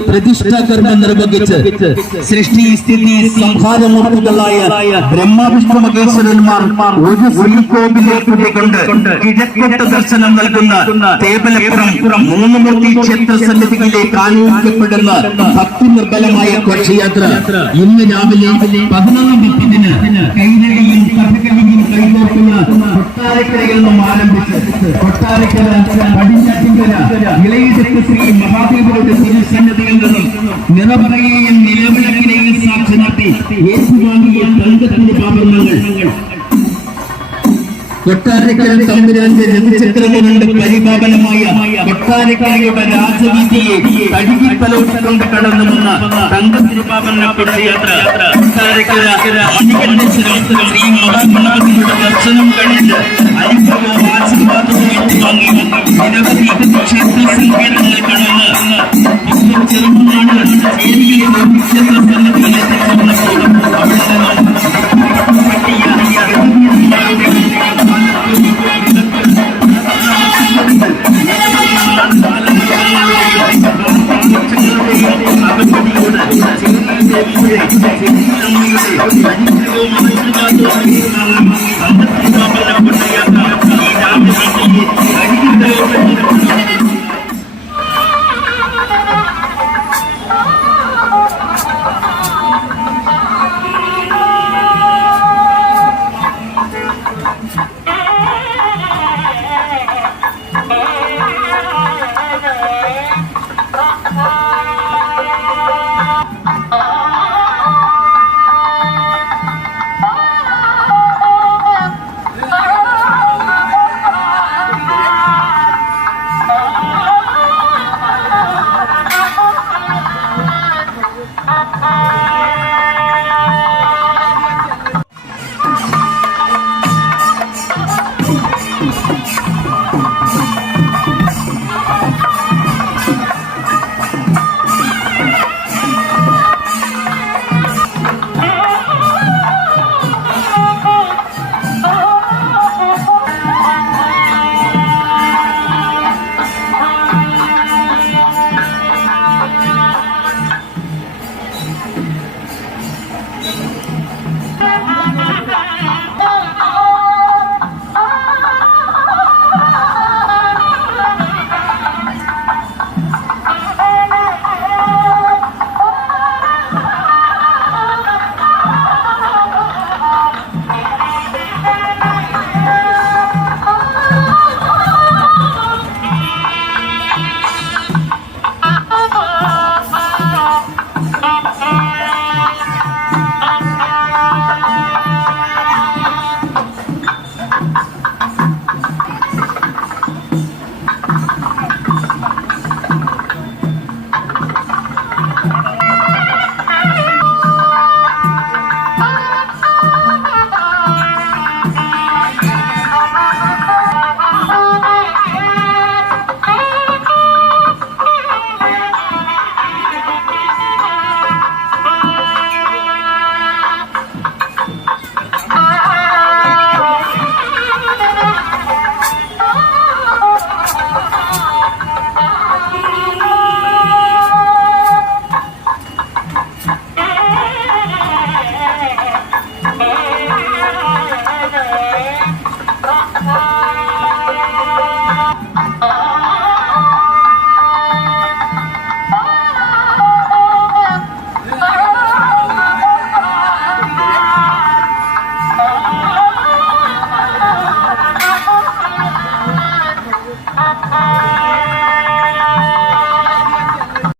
കരാംകൃതികളാൽ പ്രതിഷ്ഠാകർമ്മം നിർവഹിച്ച് സൃഷ്ടി സ്ഥിതി സംഹാരമൂർത്തികളായ ബ്രഹ്മവിഷ്ണു മഹേശ്വരന്മാർ ഒരു ശ്രീകോവിലേക്ക് കൊണ്ട് കിഴക്കോട്ട് ദർശനം നൽകുന്ന തേവലപ്പുറം മൂന്ന് മൂർത്തി ക്ഷേത്ര സന്നിധികളിലേക്ക് ആലോചിക്കപ്പെടുന്ന ഭക്തി നിർബലമായ ഘോഷയാത്ര ഇന്ന് രാവിലെ പതിനൊന്ന് മുപ്പതിന് കൈനടിയും കഥകളിയും കൈകോർക്കുന്ന കൊട്ടാരക്കരയിൽ നിന്നും ആരംഭിച്ച് കൊട്ടാരക്കര ഇളയതെക്ക് ശ്രീ മഹാദേവരുടെ തിരുസന്നതിയിൽ നിന്നും നിറപറയെയും നിലവിളക്കിനെയും സാക്ഷി നിർത്തി ഏറ്റുവാങ്ങിയ തങ്കത്തിന്റെ പാപങ്ങൾ. കൊട്ടാരക്കര തമ്പുരാന്റെ രഥചക്രമുണ്ട് പരിപാലനമായ കൊട്ടാരക്കരയുടെ രാജവീതിയെ കഴുകിപ്പലോട്ടിക്കൊണ്ട് കടന്നു വന്ന തങ്കത്തിരുപാപന യാത്ര. കൊട്ടാരക്കര ശ്രീ മഹാഗണപതിയുടെ ദർശനം കഴിഞ്ഞ് അനുഭവം ആശീർവാദം ഏറ്റുവാങ്ങി നിരവധി